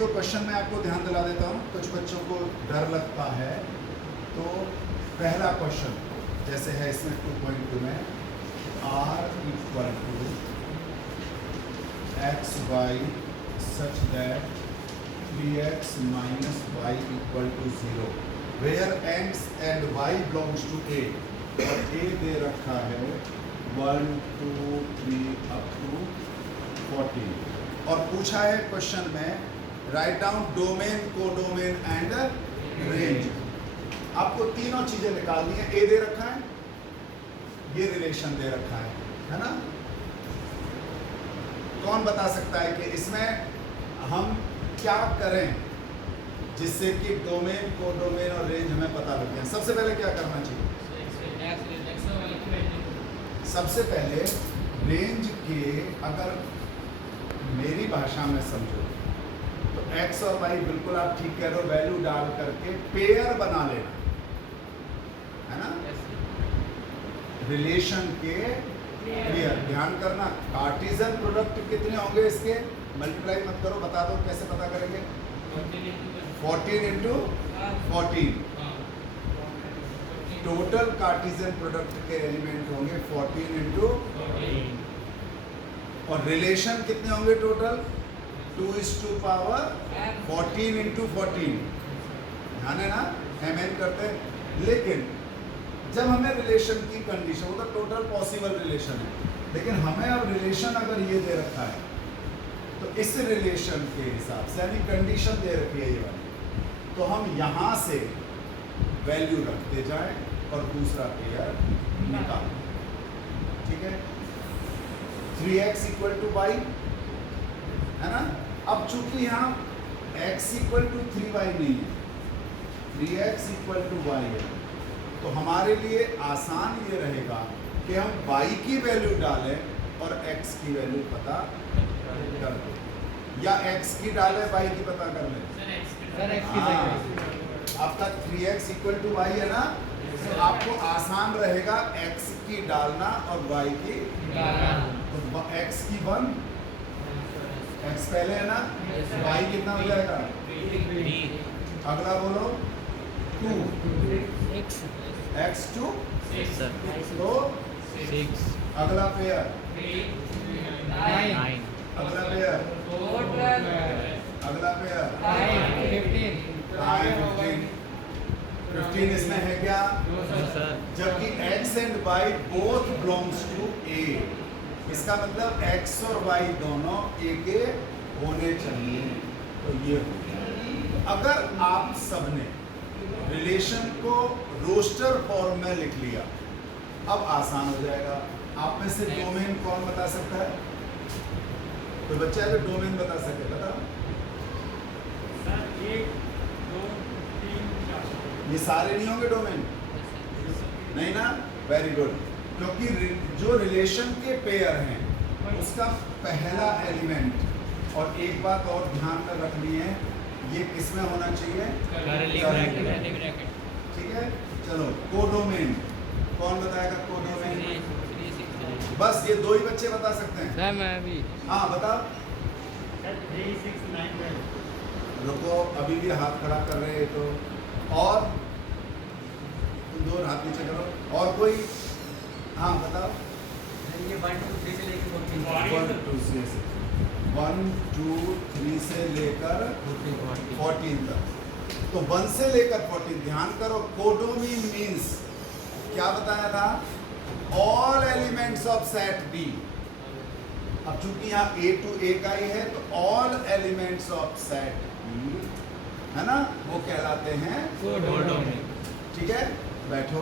दो क्वेश्चन मैं आपको ध्यान दिला देता हूँ, कुछ बच्चों को डर लगता है। तो पहला क्वेश्चन जैसे है इसमें 2.2 में r equal to x y such that 3x minus y equal to 0 where x and y belongs to a, और a दे रखा है 1 2 3 अप टू 14, और पूछा है क्वेश्चन में write down domain, codomain and range. आपको तीनों चीजें निकालनी है। ए दे रखा है, ये रिलेशन दे रखा है ना। कौन बता सकता है कि इसमें हम क्या करें जिससे कि डोमेन, कोडोमेन और रेंज हमें पता लग जाए। सबसे पहले क्या करना चाहिए? सबसे पहले रेंज के अगर मेरी भाषा में समझो तो x और y बिल्कुल आप ठीक कह रहे हो, वैल्यू डाल करके पेयर बना लेना है ना। रिलेशन के पेयर, ध्यान करना कार्टेशियन प्रोडक्ट कितने होंगे इसके, मल्टीप्लाई मत करो, बता दो कैसे पता करेंगे। 14 इंटू 14, टोटल कार्टेशियन प्रोडक्ट के एलिमेंट होंगे 14 इंटू, और रिलेशन कितने होंगे टोटल 2:14 इंटू 14, ध्यान है ना, mn करते हैं। लेकिन जब हमें रिलेशन की कंडीशन, वो तो टोटल पॉसिबल रिलेशन है, लेकिन हमें अब रिलेशन अगर ये दे रखा है तो इस रिलेशन के हिसाब से यानी कंडीशन दे रखी है ये वाली, तो हम यहाँ से वैल्यू रखते जाएं और दूसरा पेयर निकालें, ठीक है। 3x इक्वल टू y है ना। अब चूंकि यहाँ x इक्वल टू 3y नहीं है, 3x इक्वल टू y है, तो हमारे लिए आसान ये रहेगा कि हम y की वैल्यू डालें और x की वैल्यू पता कर दें, या x की डालें y की पता कर लें। आपका 3x इक्वल टू y है ना, तो आपको आसान रहेगा x की डालना और y की डालना। तो x की 1, x पहले है ना, y कितना हो जाएगा 3, अगला बोलो 2, x 2 तो 6, अगला पेयर 9, अगला पेयर 4, अगला पेयर 15 इसमें है क्या, जबकि x and y both belongs to a, इसका मतलब x और y दोनों a के होने चाहिए। तो ये हो गया। अगर आप सबने रिलेशन को रोस्टर फॉर्म में लिख लिया, अब आसान हो जाएगा। आप में से डोमेन कौन बता सकता है? तो बच्चा अगर डोमेन बता सके बता। 1 2 3 4 ये सारे नहीं होंगे डोमेन, नहीं ना, वेरी गुड। क्योंकि जो रिलेशन के पेयर हैं उसका पहला एलिमेंट, और एक बात और ध्यान में रखनी है, ये किसमें होना चाहिए, कर्ली ब्रैकेट, ठीक है। चलो कोडोमेन कौन बताएगा? कोडोमेन बस ये दो ही बच्चे बता सकते हैं। सर मैं भी, हाँ बताओ। 3 6 9 12। रुको, अभी भी हाथ खड़ा कर रहे हैं तो, और तुम दो हाथ नीचे करो, और कोई? हाँ बताओ। ये 1 2 3 से लेकर 1 2 3 से लेकर 14 तक। तो 1 से लेकर 14, ध्यान करो, कोडोमीन मीन्स क्या बताया था, all elements of set B. अब चूंकि यहाँ A टू A का ही है, तो all elements of set B है ना, वो कहलाते हैं कोडोमेन, ठीक है। बैठो,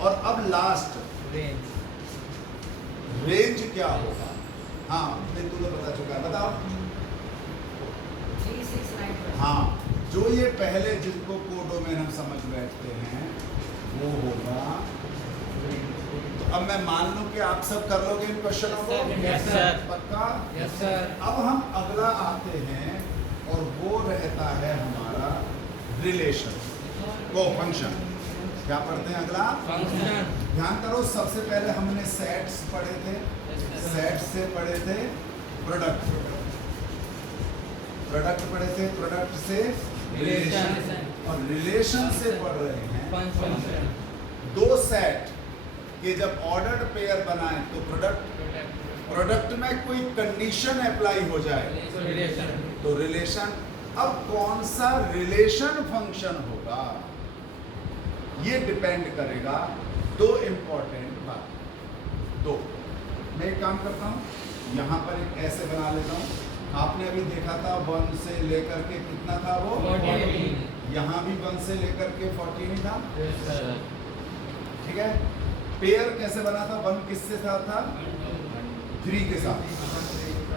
और अब लास्ट रेंज, रेंज क्या होगा? हाँ तू तो बता चुका है, बताओ। 3 6 9 12। हाँ, जो ये पहले जिनको कोडोमेन हम समझ बैठते हैं वो होगा। तो अब मैं मान लूं कि आप सब कर लोगे इन क्वेश्चनों को, यस सर, पक्का? Yes sir. अब हम अगला आते हैं और वो रहता है हमारा रिलेशन को फंक्शन। क्या पढ़ते हैं अगला? फंक्शन। ध्यान करो, सबसे पहले हमने सेट्स पढ़े थे, सेट से पढ़े थे प्रोडक्ट, प्रोडक्ट पढ़े थे, प्रोडक्ट से रिलेशन, और रिलेशन से पढ़ रहे हैं फंक्शन दो सेट के जब ऑर्डर्ड पेयर बनाए तो प्रोडक्ट में कोई कंडीशन अप्लाई हो जाए रिलेशन तो रिलेशन। अब कौन सा रिलेशन फंक्शन होगा ये डिपेंड करेगा दो इंपॉर्टेंट बात। दो, मैं एक काम करता हूँ, यहाँ पर एक ऐसे बना लेता हूँ। आपने अभी देखा था 1 से लेकर के कितना था वो 14 यहाँ भी 1 से लेकर के 14 ही था, सर ठीक है। पेयर कैसे बना था, 1 किसके साथ था 3 के साथ,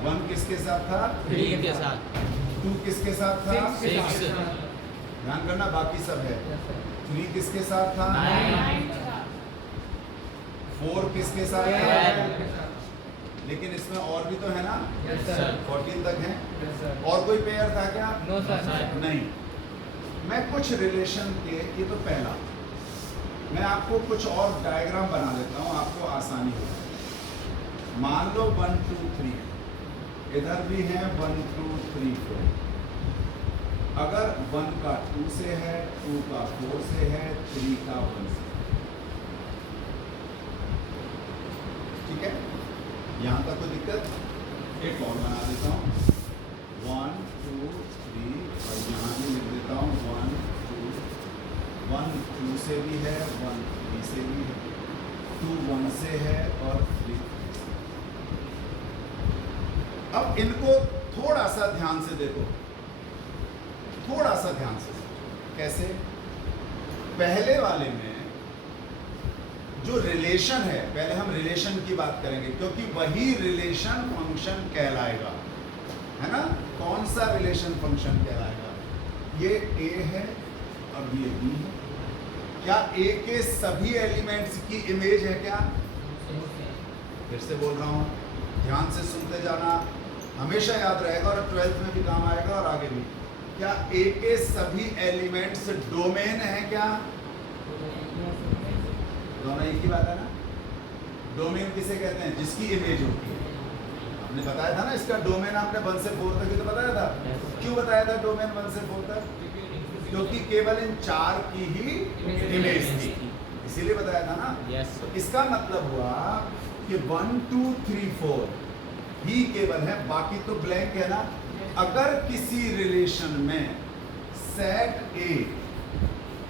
1 किसके साथ था 3 के साथ 2 किसके साथ था 6 ध्यान करना, बाकी सब है। 3 किसके साथ था 4 किसके साथ था, लेकिन इसमें और भी तो है ना, सर 14 तक है। और कोई पेयर था क्या, नो सर नहीं। मैं कुछ रिलेशन के, ये तो पहला, मैं आपको कुछ और डायग्राम बना देता हूँ, आपको आसानी हो। मान लो 1 2 3, इधर भी है 1 2 3 4। अगर 1 का 2 से है, 2 का 4 से है, 3 का 1 से, ठीक है। यहाँ तक कोई दिक्कत, एक और बना देता हूँ 1 2 3, और यहाँ भी लिख देता हूँ 1 2 से भी है, 1 3 से भी है, 2 1 से है और 3। अब इनको थोड़ा सा ध्यान से देखो, थोड़ा सा ध्यान से देखो। कैसे, पहले वाले में जो रिलेशन है, पहले हम रिलेशन की बात करेंगे क्योंकि वही रिलेशन फंक्शन कहलाएगा, है ना। कौन सा रिलेशन फंक्शन कहलाएगा, ये A है और ये B है। क्या A के सभी एलिमेंट्स की इमेज है क्या, फिर से बोल रहा हूँ, ध्यान से सुनते जाना, हमेशा याद रहेगा और 12th में भी काम आएगा और आगे भी। क्या A के सभी एलिमेंट्स डोमेन है क्या, दोनों एक ही बात है ना। डोमेन किसे कहते हैं, जिसकी इमेज होती है। आपने बताया था ना इसका डोमेन, आपने 1 से 4 तक ही तो बताया था। क्यों बताया था डोमेन 1 से 4 तक, क्योंकि केवल इन 4 की ही इमेज थी, इसीलिए बताया था ना। यस इसका मतलब हुआ कि 1 2 3 4 ही केवल है, बाकी तो ब्लैंक है ना। अगर किसी रिलेशन में सेट A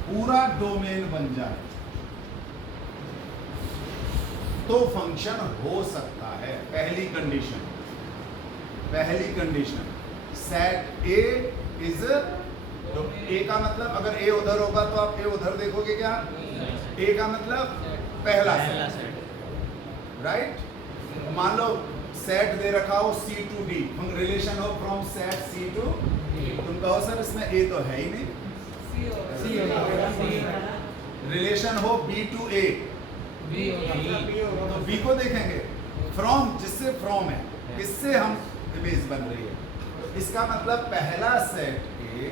पूरा डोमेन बन जाए तो फंक्शन हो सकता है। पहली कंडीशन सेट A इज, तो A का मतलब अगर A उधर होगा तो आप A उधर देखोगे क्या, A का मतलब पहला सेट, राइट। मान लो सेट दे रखा हो C to D, रिलेशन हो from set C to D, तुम कहो सर इसमें A तो है ही नहीं, रिलेशन हो B to A तो B को देखेंगे, फ्रॉम जिससे फ्रॉम है, किससे हम इमेज बन रही है। तो इसका मतलब पहला सेट के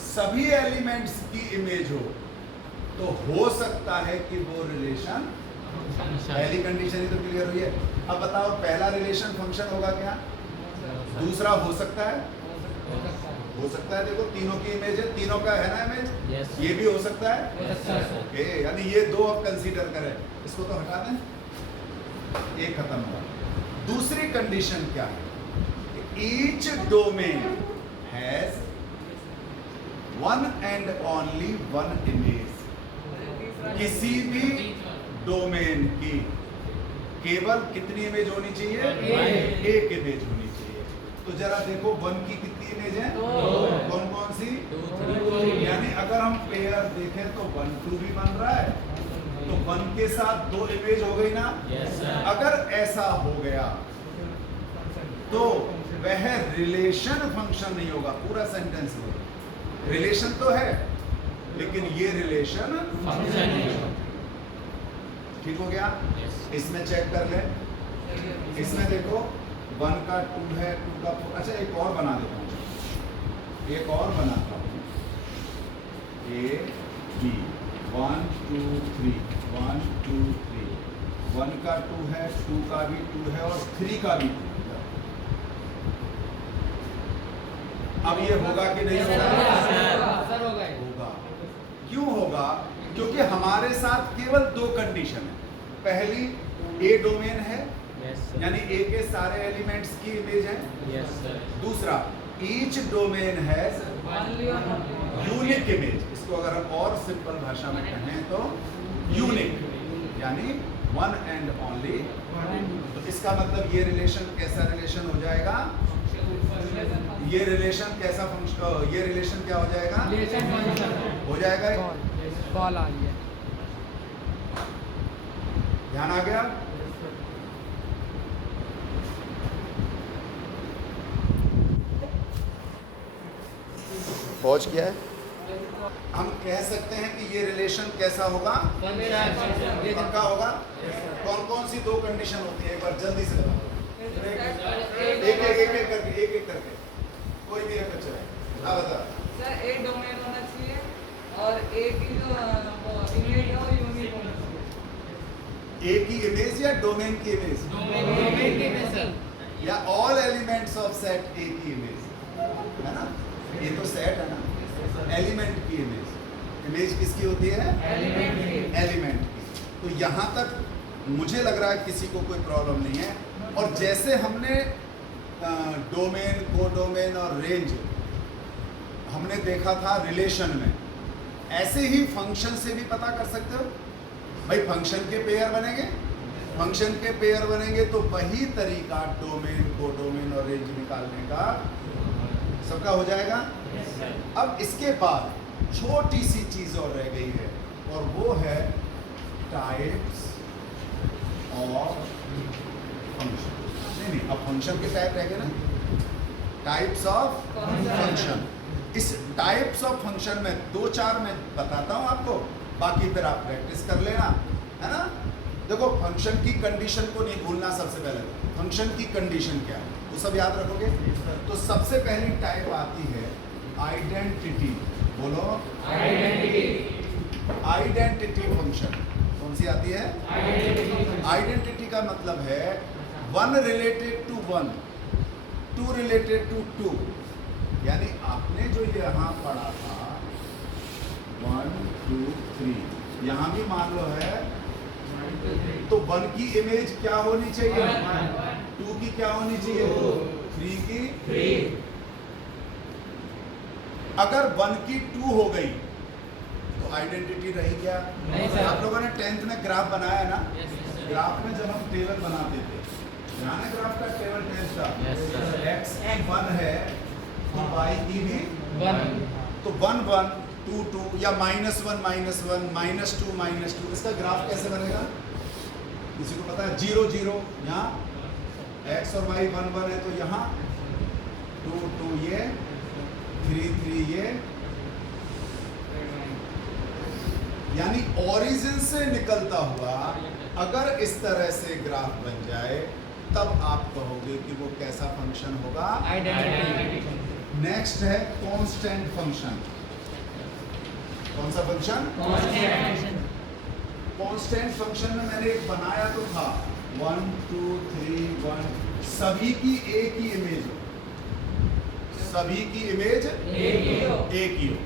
सभी एलिमेंट्स की इमेज हो तो हो सकता है कि वो रिलेशन, पहली कंडीशन ही तो क्लियर हुई है। अब बताओ पहला रिलेशन फंक्शन होगा क्या, दूसरा हो सकता है, हो सकता है। देखो तीनों की इमेज है, तीनों का है ना इमेज, Yes. ये भी हो सकता है। ओके, यानी ये दो अब कंसीडर करें, इसको तो हटा दें, एक खत्म हुआ। दूसरी कंडीशन क्या है, each domain has one and only one image. किसी भी डोमेन की केवल कितनी इमेज होनी चाहिए, एक इमेज होनी चाहिए। तो जरा देखो 1 की कितनी इमेज है, कौन कौन सी, 2 3 यानी अगर हम पेयर देखें तो 1 2 भी बन रहा है, तो 1 के साथ 2 इमेज हो गई ना। यस सर अगर ऐसा हो गया तो वह रिलेशन फंक्शन नहीं होगा, पूरा सेंटेंस होगा। रिलेशन तो है लेकिन ये रिलेशन फंक्शन नहीं ठीक हो गया। यस इसमें चेक कर ले, इसमें देखो 1 का 2 है, 2 का 4। अच्छा एक और बना देता हूँ, एक और बनाता हूँ, A B 1 2 3 1 2 3, 1 का 2 है, 2 का भी 2 है और 3 का भी 2 है। अब ये होगा कि नहीं होगा? सर होगा ये। होगा। क्यों होगा? क्योंकि हमारे साथ केवल दो कंडीशन है। पहली ए डोमेन है, Yes, sir. यानी ए के सारे एलिमेंट्स की इमेज है। Yes, sir. दूसरा ईच डोमेन है Only one. Unique image. इसको अगर हम और सिंपल भाषा में कहें तो यूनिक, यानी वन एंड ओनली। तो इसका मतलब ये रिलेशन कैसा रिलेशन हो जाएगा? ये रिलेशन कैसा फंक्शन, ये रिलेशन क्या हो जाएगा? Relation function. हो जाएगा। कॉल आ रही है। ध्यान आ गया? पहुंच गया है? हम कह सकते हैं कि ये रिलेशन कैसा होगा? पक्का होगा? कौन कौन सी दो कंडीशन होती है? एक बार जल्दी से बताओ। एक एक करके कोई भी एक चले। हाँ बता। सर एक डोमेन होना चाहिए और एक ही जो इमेज हो यूनिक होना चाहिए। एक ही इमेज या डोमेन की इमेज? डोमेन की में सर। या ऑल एलिमेंट्स ऑफ सेट ए की इमेज, है ना? ये तो सेट है ना, एलिमेंट की इमेज। इमेज किसकी होती है? एलिमेंट की। एलिमेंट की। तो यहाँ तक मुझे लग रहा है किसी को कोई प्रॉब्लम नहीं है। और जैसे हमने डोमेन, कोडोमेन और रेंज हमने देखा था रिलेशन में, ऐसे ही फंक्शन से भी पता कर सकते हो। भाई फंक्शन के पेयर बनेंगे, फंक्शन के पेयर बनेंगे तो वही तरीका डोमेन, कोडोमेन और रेंज निकालने का सबका हो जाएगा। Yes, sir. अब इसके बाद छोटी सी चीज और रह गई है, और वो है टाइप्स ऑफ फंक्शन। नहीं, अब फंक्शन के टाइप रह गए ना, टाइप्स ऑफ फंक्शन। इस टाइप्स ऑफ फंक्शन में दो चार मैं बताता हूं आपको, बाकी फिर आप प्रैक्टिस कर लेना, है ना? देखो फंक्शन की कंडीशन को नहीं भूलना। सबसे पहले फंक्शन की कंडीशन क्या है वो सब याद रखोगे। तो सबसे पहली टाइप आती है आइडेंटिटी। बोलो आइडेंटिटी फंक्शन। कौन सी आती है? आइडेंटिटी का मतलब है one related to one, two related to two. यानी आपने जो यहाँ पढ़ा था 1 2 3, यहाँ भी मान लो है, तो 1 की इमेज क्या होनी चाहिए? 2 की क्या होनी चाहिए? 3 की। अगर 1 की 2 हो गई तो आइडेंटिटी रही क्या? नहीं सर। आप लोगों ने 10th में ग्राफ बनाया ना? Yes, sir. ग्राफ में जब हम टेबल बनाते थे, ध्यान है ग्राफ का टेबल 10th का? Yes, sir. x की 1 है तो y की भी वन। तो 1 1 2 2 या -1 -1 -2 -2, इसका ग्राफ कैसे बनेगा? किसी को पता है? 0 0 यहाँ x और y 1 1 है तो यहाँ 2 2 ये 3 3 ये, यानी ओरिजिन से निकलता हुआ अगर इस तरह से ग्राफ बन जाए तब आप कहोगे कि वो कैसा फंक्शन होगा? आइडेंटिटी। नेक्स्ट है कांस्टेंट फंक्शन। कौन सा फंक्शन? कांस्टेंट फंक्शन में मैंने एक बनाया तो था 1 2 3 1, सभी की एक ही इमेज हो, सभी की इमेज एक ही हो,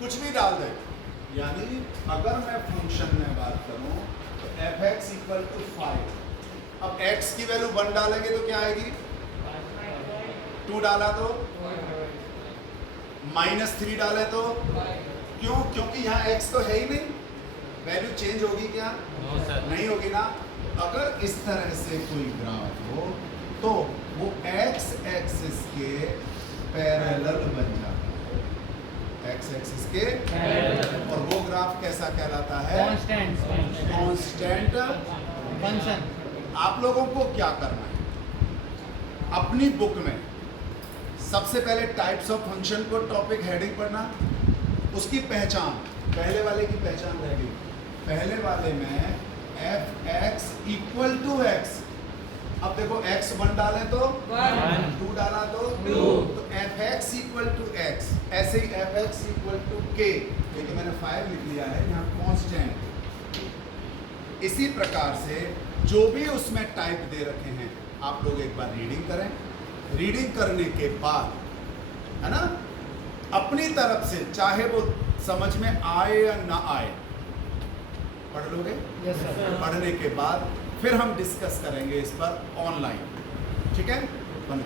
कुछ भी डाल दे। यानी अगर मैं फंक्शन में बात करूं तो f(x = 5), अब x की वैल्यू 1 डालेंगे तो क्या आएगी? 2 डाला तो -3 डाले तो क्यों? क्योंकि यहाँ x तो है ही नहीं, वैल्यू चेंज होगी क्या? No, sir. नहीं होगी ना। अगर इस तरह से कोई ग्राफ हो तो वो x एक्सिस के पैरेलल बन जाता है, x एक्सिस के, और वो ग्राफ कैसा कहलाता है? Constant function. आप लोगों को क्या करना है? अपनी बुक में सबसे पहले टाइप्स ऑफ फंक्शन को टॉपिक हेडिंग पढ़ना, उसकी पहचान, पहले वाले की पहचान रह गई। पहले वाले में f(x = x), अब देखो x 1 डालें तो 1, 2 डाला तो 2, तो f(x = x), ऐसे ही f(x = k), लेकिन मैंने 5 लिख लिया है यहाँ कांस्टेंट। इसी प्रकार से जो भी उसमें टाइप दे रखे हैं आप लोग एक बार रीडिंग करें। रीडिंग करने के बाद है ना, अपनी तरफ से, चाहे वो समझ में आए या ना आए, पढ़ लोगे। Yes sir. पढ़ने के बाद फिर हम डिस्कस करेंगे इस पर ऑनलाइन, ठीक है।